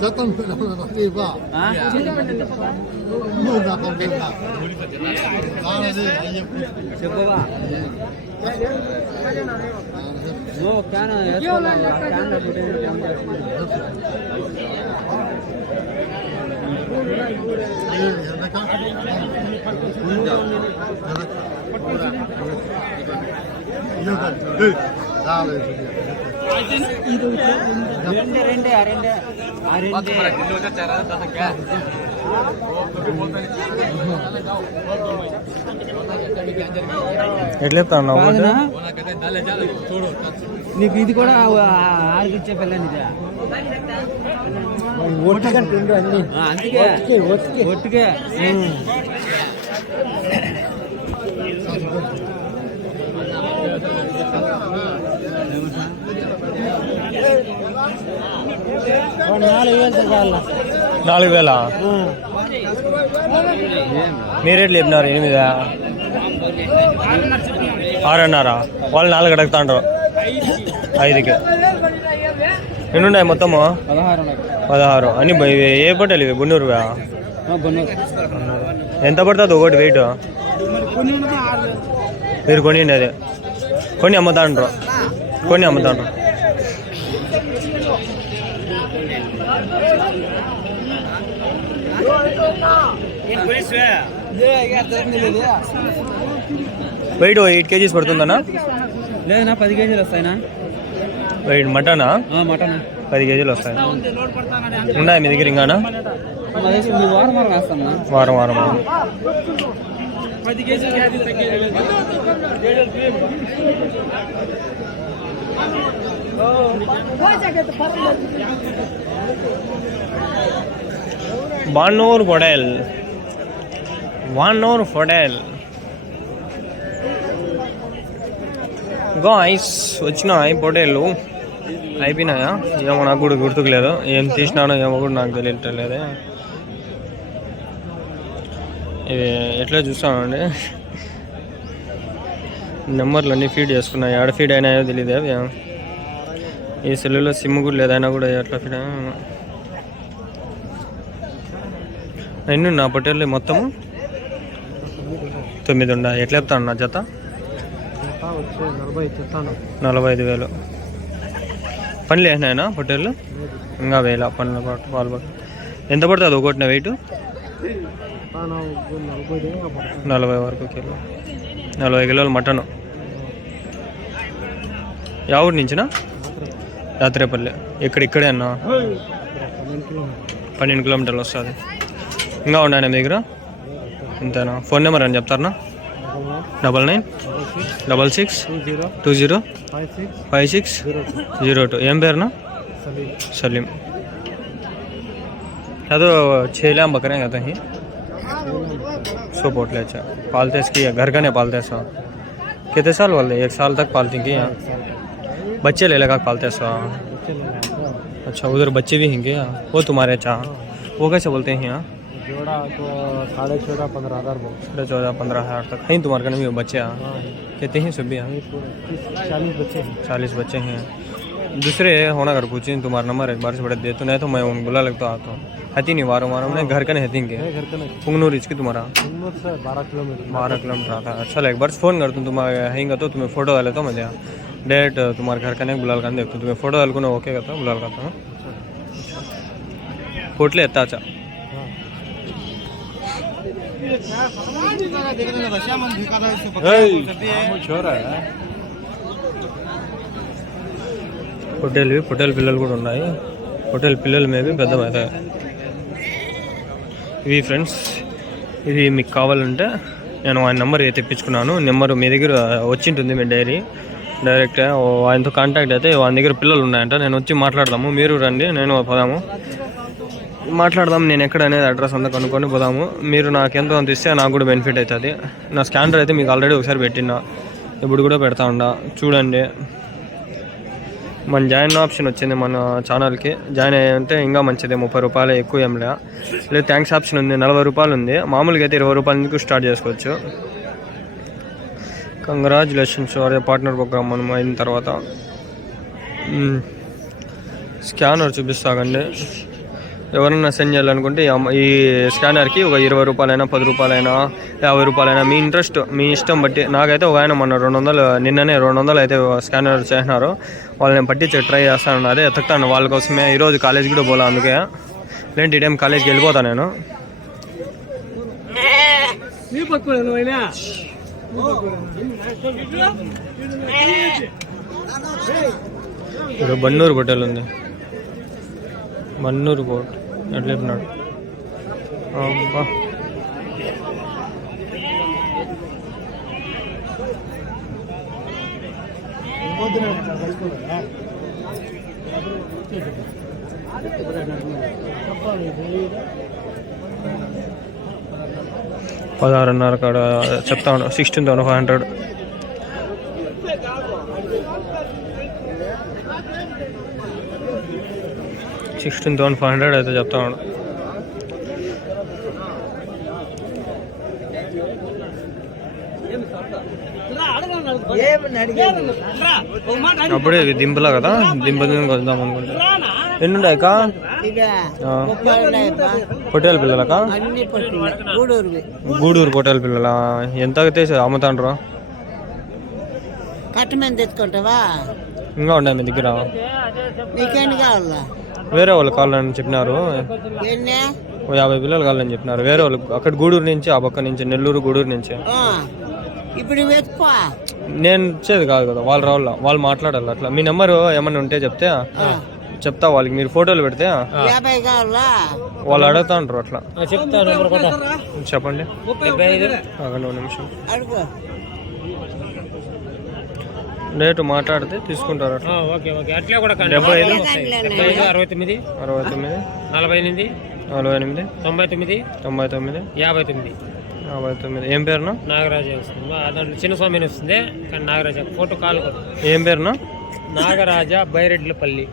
జతం ఇవ్వా నువ్వు నాకు అయ్యప్ప చెప్పవా నువ్వు క్యాన్ వేసుకున్నావు క్యాన్ రెండే రెండే ఆ రెండే ఆ రెండే ఎట్లా చెప్తాను? నీకు ఇది కూడా ఆరుకి ఇచ్చే పిల్లని అందుకే ఒట్టుకే నాలుగు వేలు వేల? మీరేట్లు చెప్పినారు ఎనిమిదా? ఆరున్నరా. వాళ్ళు నాలుగు అడుగుతాండ్రు. ఐదుకి. ఎన్నున్నాయి మొత్తము? పదహారు. అన్ని ఏ బట్టలు ఇవి? బొన్నూరు. ఎంత పడుతుంది ఒకటి వెయిట్ మీరు కొని అది కొన్ని అమ్ముతాండ్రు. కొన్ని అమ్ముతాండ్రు. వెయిట్ ఎయిట్ కేజీస్ పడుతుందన్నా? లేదన్నా పది కేజీలు వస్తాయినా. వెయిట్ మటనా? ఆ, మటన్. పది కేజీలు వస్తాయి. ఉన్నాయి మీ దగ్గర ఇంకానా? మీ వారం వారం వారం వారం వారం. పది కేజీలు వన్ అవర్ హోటల్ గాయస్ వచ్చినాయి పొటేళ్ళు అయిపోయినాయా? ఏమో నాకు కూడా గుర్తుకులేదు. ఏం తీసినానో ఏమో కూడా నాకు తెలియట్లేదు. ఇది ఎట్లా చూస్తామండి? నెంబర్లు అన్నీ ఫీడ్ చేసుకున్నాయి. ఎక్కడ ఫీడ్ అయినాయో తెలియదు అవి. ఈ సెల్లులో సిమ్ కూడా లేదైనా కూడా ఎట్లా ఫీడ్ అయినా ఎన్ని నా పొట్టేళ్ళు మొత్తము? తొమ్మిది ఉండ ఎట్లా చెప్తాను నా జత నలభై ఐదు వేలు. పనులు వేసినాయనా పొట్టేళ్ళు ఇంకా వేల పనులు పాటు పాలు పాటు. ఎంత పడుతుంది ఒకటిన వెయిట్ నలభై వరకు కిలో. నలభై కిలోలు మటన్. యా ఊరి నుంచినా? యాత్రేపల్లి. ఇక్కడ ఇక్కడే అన్నా? పన్నెండు కిలోమీటర్లు వస్తుంది. ఇంకా ఉన్నాయా మీ దగ్గర? అంతేనా ఫోన్ నెంబర్ అని చెప్తారా double nine double six zero two zero five six five six zero zero two ఏం పేరునా सलीम सलीम क्या तो छः लाम बकरे हैं कहीं सौ पोटले अच्छा पालते इसकी घर का नहीं पालते सो कितने साल वाले एक साल तक पालती कि यहाँ बच्चे ले लगा पालते सो अच्छा उधर बच्चे भी हैं यहाँ वो तुम्हारे अच्छा वो कैसे बोलते हैं यहाँ जोड़ा तो साढ़े चौदह पंद्रह हज़ार बोल। साढ़े चौदह पंद्रह हज़ार तक। कहीं तुम्हारे घर में बच्चे हाँ? कहते हैं सब भी चालीस बच्चे हैं। चालीस बच्चे हैं। दूसरे होना अगर पूछें तुम्हारा नंबर एक बार से बड़े दे तो नहीं तो मैं उनको बुला लगता आता हूँ। हती नहीं वारों वारों में घर का नहीं है घर का नहीं। पुंगनूर इसकी तुम्हारा? बारह किलोमीटर। बारह किलोमीटर आता है। अच्छा एक बार फ़ोन कर दूँ तुम्हारे आएँगे तो तुम्हें फ़ोटो डाले तो मैं। डायरेक्ट तुम्हारे घर का नहीं बुला कर देखता। हूँ तुम्हें फ़ोटो डाल को ना ओके करता हूँ बुला करता हूँ। इतना अच्छा హోటల్ హోటల్ పిల్లలు కూడా ఉన్నాయి. హోటల్ పిల్లలు మేబి పెద్ద ఇవి ఫ్రెండ్స్ ఇది మీకు కావాలంటే నేను ఆయన నెంబర్ తెప్పించుకున్నాను. నెంబర్ మీ దగ్గర వచ్చింటుంది మీ డైరీ. డైరెక్ట్ ఆయనతో కాంటాక్ట్ అయితే వాళ్ళ దగ్గర పిల్లలు ఉన్నాయంట. నేను వచ్చి మాట్లాడదాము. మీరు రండి నేను పోదాము. మాట్లాడదాం నేను ఎక్కడ అనేది అడ్రస్ అంతా కనుక్కొని పోదాము. మీరు నాకు ఎంతో అంత ఇస్తే నాకు కూడా బెనిఫిట్ అవుతుంది. నా స్కానర్ అయితే మీకు ఆల్రెడీ ఒకసారి పెట్టినా. ఇప్పుడు కూడా పెడతా ఉండా చూడండి. మన జాయిన్ ఆప్షన్ వచ్చింది మన ఛానల్కి జాయిన్ అయ్యంటే ఇంకా మంచిది. ముప్పై రూపాయలు ఎక్కువ ఏం లేదు థ్యాంక్స్ ఆప్షన్ ఉంది. నలభై రూపాయలు ఉంది. మామూలుగా అయితే ఇరవై రూపాయల నుంచి స్టార్ట్ చేసుకోవచ్చు. కంగ్రాచులేషన్స్ అదే పార్ట్నర్ ప్రోగ్రామ్ మనం అయిన తర్వాత. స్కానర్ చూపిస్తాగండి ఎవరన్నా సెండ్ చేయాలనుకుంటే ఈ స్కానర్కి ఒక ఇరవై రూపాయలైనా పది రూపాయలైనా యాభై రూపాయలైనా మీ ఇంట్రెస్ట్ మీ ఇష్టం బట్టి నాకైతే ఒక ఆయన మొన్న రెండు వందలు నిన్ననే రెండు వందలు అయితే స్కానర్ చేసినారు. వాళ్ళని పట్టించి ట్రై చేస్తాను అదే ఎత్తుకుతాను వాళ్ళ కోసమే. ఈరోజు కాలేజ్ కూడా పోలే అందుకే. లేంటి టైం కాలేజ్కి వెళ్ళిపోతాను నేను. ఇక్కడ బన్నూరు హోటల్ ఉంది. బన్నూరు బోట్ ఎట్లా చెప్పినాడు అబ్బా పదహారున్నర కాడ చెప్తా ఉన్నా. Sixteen thousand five hundred sixteen thousand five hundred అయితే చెప్తా ఉన్నాడు. అప్పుడే ఇది దింపలా కదా? దింప దింప వద్దాం అనుకుంటా. ఎన్ని పొట్టేల పిల్లలక? గూడూరు పొట్టేల పిల్లల? ఎంత అయితే అమ్ముతాండ్రు? కట్టమని తెచ్చుకుంటావా? ఇంకా ఉన్నాయి మీ దగ్గర? కావాలా? వేరే వాళ్ళు కావాలని చెప్పినారు. ఓ యాభై పిల్లలు కావాలని చెప్పినారు. వేరే వాళ్ళు అక్కడ గూడూరు నుంచి ఆ పక్క నుంచి నెల్లూరు గూడూరు నుంచి. ఆ, ఇప్పుడు నేను ఇచ్చేది కాదు కదా వాళ్ళు రావాల? వాళ్ళు మాట్లాడాలి అట్లా. మీ నెంబర్ ఏమన్నా ఉంటే చెప్తే చెప్తా వాళ్ళకి. మీరు ఫోటోలు పెడితే వాళ్ళు అట్లా. చెప్తా నెంబర్ కొట్ట. చెప్పండి. ఒక నిమిషం. డేట్ మాట్లాడితే తీసుకుంటారు అట్లా ఆ, ఓకే ఓకే. అట్లే కూడా కానీ డెబ్బై ఐదు? డెబ్బై ఐదు అరవై తొమ్మిది అరవై తొమ్మిది? నలభై ఎనిమిది నలభై ఎనిమిది? తొంభై తొమ్మిది తొంభై తొమ్మిది? యాభై తొమ్మిది. యాభై తొమ్మిది. ఏం పేరునా? నాగరాజ వస్తుంది. దాంట్లో చిన్న స్వామి అని వస్తుంది కానీ నాగరాజ ఫోటో కాల్. ఏం పేరునా? నాగరాజ బైరెడ్లపల్లి.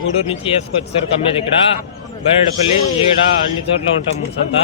గూడూరు నుంచి వేసుకొచ్చారు కమ్మేది ఇక్కడ. బైరెడ్లపల్లి ఈడ అన్ని చోట్ల ఉంటాం సంత.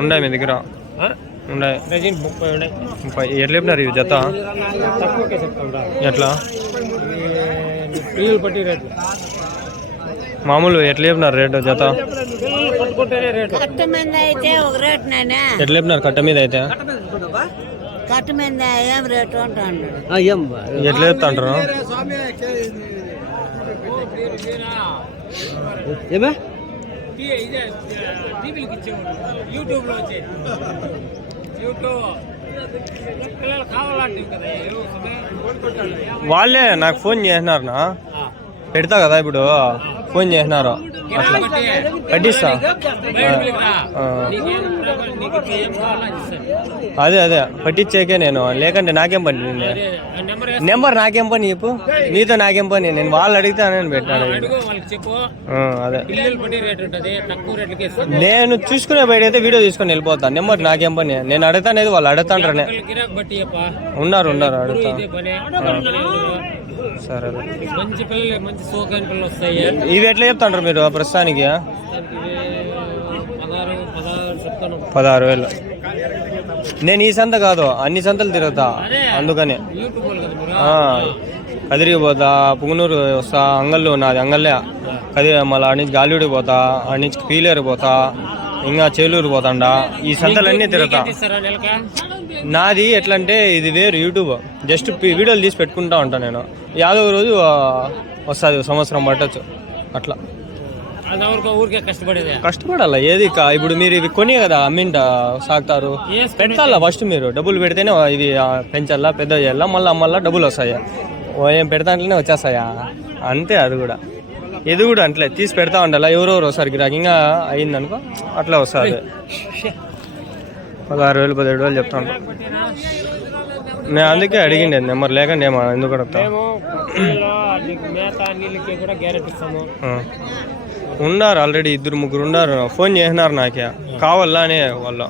ఉండే మీ దగ్గర. ముప్పై ఉన్నాయి ముప్పై ఎట్లా చెప్పినారు ఇవి జత? తక్కువకే చెప్తాం రా ఎట్లా? ఇవి పిల్లలు పట్టి రేట్లు. మామూలు ఎట్లా చెప్పినారు రేటు జత? ఎట్లా చెప్పినారు కట్ట మీద అయితే? కట్టమంది ఏం రేటు ఎట్లా చెప్తాంటారు ఏమే? యూట్యూబ్లో వచ్చి. వాళ్ళే నాకు ఫోన్ చేసినారు నా పెడతా కదా ఇప్పుడు. ఫోన్ చేసినారు. కట్టిస్తా అది అదే. పట్టించేకే నేను. లేకంటే నాకేం పని నెంబర్ నాకేం పని చెప్పు? నీతో నాకేం పని? నేను వాళ్ళు అడిగితే పెట్టాను అదే. నేను చూసుకునే బయట అయితే వీడియో తీసుకొని వెళ్ళిపోతాను నెంబర్ నాకేం పని? నేను అడుగుతానేది వాళ్ళు అప్ప ఉన్నారు ఉన్నారు అడుగుతా. సరే మంచి పిల్లలు మంచి సోకాని పిల్లలు వస్తాయి. ఇవి ఎట్లా చెప్తాంటారు మీరు? ప్రస్తుతానికి పదహారు వేలు. నేను ఈ సంత కాదు అన్ని సంతలు తిరుగుతా అందుకనే. యూట్యూబ్ కదిరికి పోతా పుంగనూరు వస్తా అంగళ్ళు నాది అంగళ్ళే. కది మళ్ళీ ఆడి నుంచి గాలిడి పోతా ఆడి నుంచి పీలేరు పోతా ఇంకా చేలూరు పోతాండా. ఈ సంతలన్నీ తిరుగుతా. నాది ఎట్లా అంటే ఇది వేరు యూట్యూబ్. జస్ట్ వీడియోలు తీసి పెట్టుకుంటా ఉంటాను నేను. యాదవ రోజు వస్తుంది సంవత్సరం పట్టచ్చు. అట్లా. ఊరికే కష్టపడేదే. కష్టపడాలా? ఏది కా- ఇప్పుడు మీరు ఇవి కొని కదా అమ్మింట సాగుతారు? పెట్టాలా ఫస్ట్ మీరు? డబ్బులు పెడితేనే ఇవి పెంచాలా పెద్ద చేయాలా మళ్ళీ అమ్మల్లా డబ్బులు వస్తాయా? ఓ ఏం పెడతాంట్లోనే వచ్చేస్తాయా? అంతే అది కూడా. ఇది కూడా అంటలే తీసి పెడతా ఉండాలా? ఎవరెవరు వస్తారు? గిరాకి ఇంకా అయిందనుకో అట్లా వస్తుంది. పదహారు వేలు పదిహేడు వేలు చెప్తా ఉంటాను నేను అందుకే అడిగిండే నెంబర్ లేకండి ఏమో ఎందుకు అడుగుతా ఉన్నారు ఆల్రెడీ ఇద్దరు ముగ్గురు ఉన్నారు. ఫోన్ చేసినారు నాకే. కావాలా అని వాళ్ళు.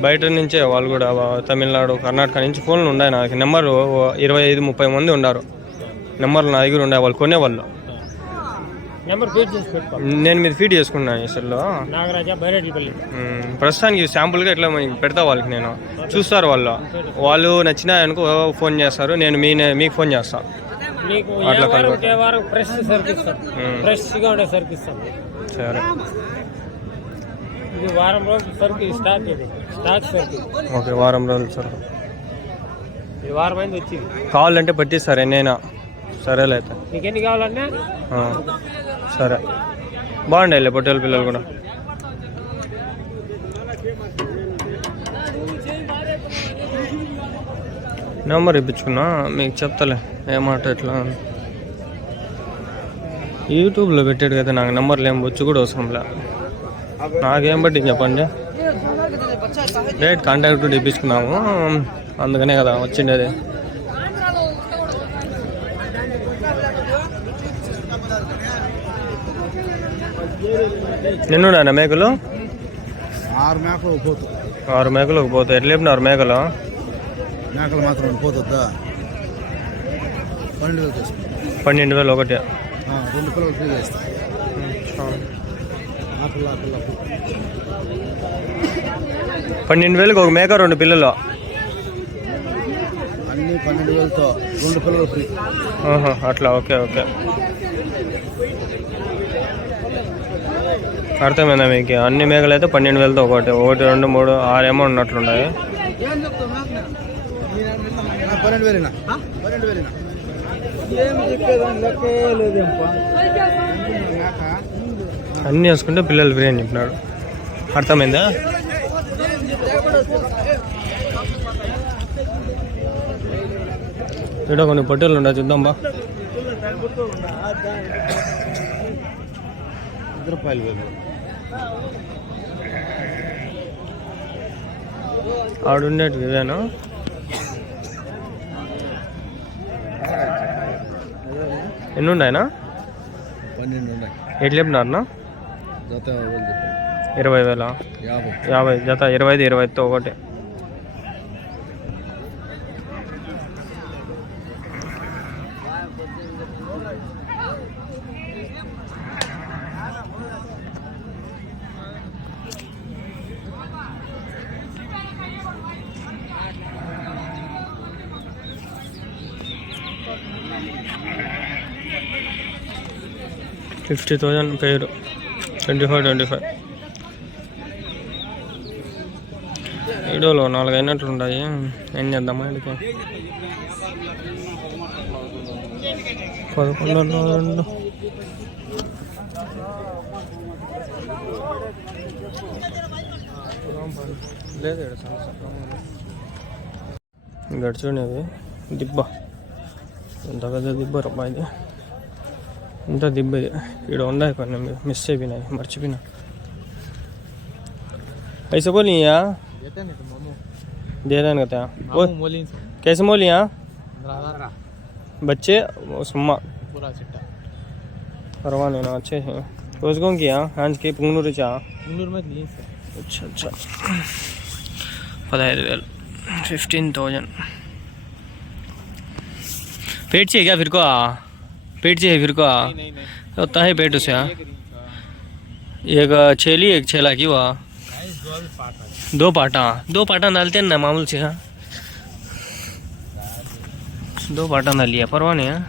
బయట నుంచే వాళ్ళు కూడా తమిళనాడు కర్ణాటక నుంచి ఫోన్లు ఉన్నాయి నాకు. నెంబర్ ఇరవై ఐదు ముప్పై మంది ఉన్నారు. నెంబర్లు నా దగ్గర ఉన్నాయి వాళ్ళు కొనేవాళ్ళు. నేను మీరు ఫీడ్ చేసుకున్నాను బైరెడ్డిపల్లి. ప్రస్తుతానికి శాంపుల్గా ఇట్లా పెడతా వాళ్ళకి నేను. చూస్తారు వాళ్ళు. వాళ్ళు నచ్చినాయనుకో ఫోన్ చేస్తారు నేను మీ మీకు ఫోన్ చేస్తాను నీకు ఏ వారం కలవట్టు. ఏ వారం ఫ్రెష్ సరుకు మ్మ్. ఫ్రెష్గా ఉండే సరుకు ఇస్తాం సరే. ఇది వారం రోజులు సరుకు స్టాక్ ఇది. స్టాక్ సరుకు. ఓకే వారం రోజులు సార్. ఇది వారం అయింది వచ్చింది. కావాలంటే పట్టిస్తారు ఎన్నైనా సరేలే అయితే. నీకు ఎన్ని కావాలన్నా ఆ, సరే. బాగుండే పొట్టేల పిల్లలు కూడా. నెంబర్ ఇప్పించుకున్నా మీకు చెప్తలే ఏమాట ఎట్లా. యూట్యూబ్లో పెట్టాడు కదా నాకు నెంబర్లు ఏం వచ్చి కూడా అవసరంలే నాకేం బట్టి చెప్పండి? డైరెక్ట్ కాంటాక్ట్ కూడా ఇప్పించుకున్నాము అందుకనే కదా వచ్చిండేది నిన్నుడా మేకలు? ఆరు మేకలు పోతు ఆరు మేకలు పోతాయి. ఎట్లా చెప్పినారు మేకలు? మేకలు మాత్రం పోతుందా పన్నెండు వేలు తీసుకుంటాం. పన్నెండు వేలు ఒకటి. రెండు పిల్లలు ఫ్రీ చేస్తాం. ఆ పిల్ల ఆ పిల్ల పన్నెండు వేలకు ఒక మేక రెండు పిల్లలు. అన్ని పన్నెండు వేలతో రెండు పిల్లలు ఫ్రీ. అట్లా ఓకే ఓకే. అర్థమైందా మీకు? అన్ని మేకలు అయితే పన్నెండు వేలతో ఒకటి. ఒకటి రెండు మూడు ఆరేమో ఉన్నట్లున్నాయి. పన్నెండు పన్నెండు అన్నీ వేసుకుంటే పిల్లలు ఫ్రీ అని చెప్పినాడు అర్థమైందా? ఇక్కడ కొన్ని పొట్టేలు ఉన్నాయి చూద్దాం బా. రూపాయలు ఆడుండేటివి ఎన్ని ఉన్నాయనా పన్నెండు ఉన్నాయి ఎట్లా చెప్పినారనా జత ఇరవై వేల? యాభై. యాభై జత ఇరవై ఐదు ఇరవై ఐదుతో ఒకటి. ఫిఫ్టీ థౌజండ్ పేరు ట్వంటీ ఫైవ్ ట్వంటీ ఫైవ్ వీడియోలో నాలుగు అయినట్లు ఉన్నాయి ఏం చేద్దామా ఇక్కడికి? పదకొండు రెండు. లేదు ఈడ ఉంది. దిబ్బ. ఎంత పెద్ద దిబ్బ రబ్బా ఇంత దిబ్బ ఇక్కడ ఉండకపోయినా మీరు మిస్ మర్చిపోయినా. बोली दे रहे कैसे बोली बच्चे अच्छे हैं रोजगों की हाँ के पुंगनूर अच्छा अच्छा फिफ्टीन थाउज़ेंड पेट चाहिए क्या फिर को आ पेट चाहिए फिर को? होता है पेट उसे एक छेली एक छेला की हुआ? दो पाटा दो पाटा डालते हैं ना मामूल से हाँ। दो पाटा डाल लिया परवाह नहीं हाँ।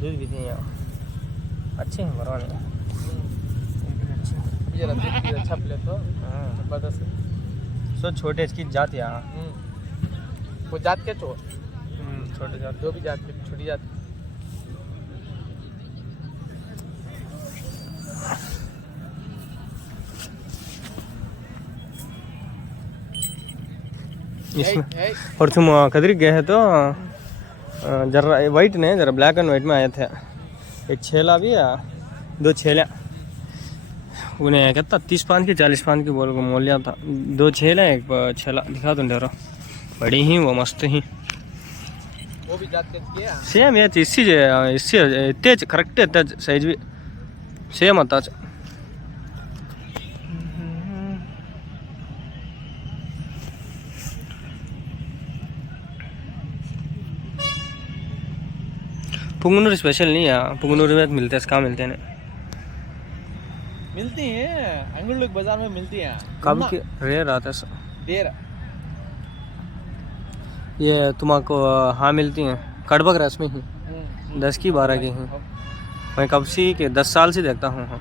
दूध भी यहाँ अच्छे हैं परवाह नहीं। अच्छा प्लेट तो। हाँ। ज़बरदस्त सो छोटे इसकी जात यहाँ। वो जात के चो छोटे जात। जो भी जात के छोटी जात। और तुम कदरी गए हैं तो जरा वाइट ने जरा ब्लैक एंड वाइट में आए थे। एक छेला भी है दो छेला। उन्हें कहता तीस पान की चालीस पान की बोल को मोल लिया था। दो छेल है एक छेला दिखा दो डेरा बड़ी ही वो मस्त ही। वो भी सेम ये तो इसी हाँ, इसी तेज करेक्ट है तेज साइज़ भी। सेम आता पुंगनूर स्पेशल नहीं है हाँ। पुंगनूर में मिलते हैं कहाँ मिलते हैं। ना मिलती हैं अंगुल बाज़ार में मिलती हैं। कब की रेयर आता है देर। ये तुमको हाँ मिलती हैं। कड़बक रस में ही दस की बारह की हैं। मैं कब से के दस साल से देखता हूँ हाँ।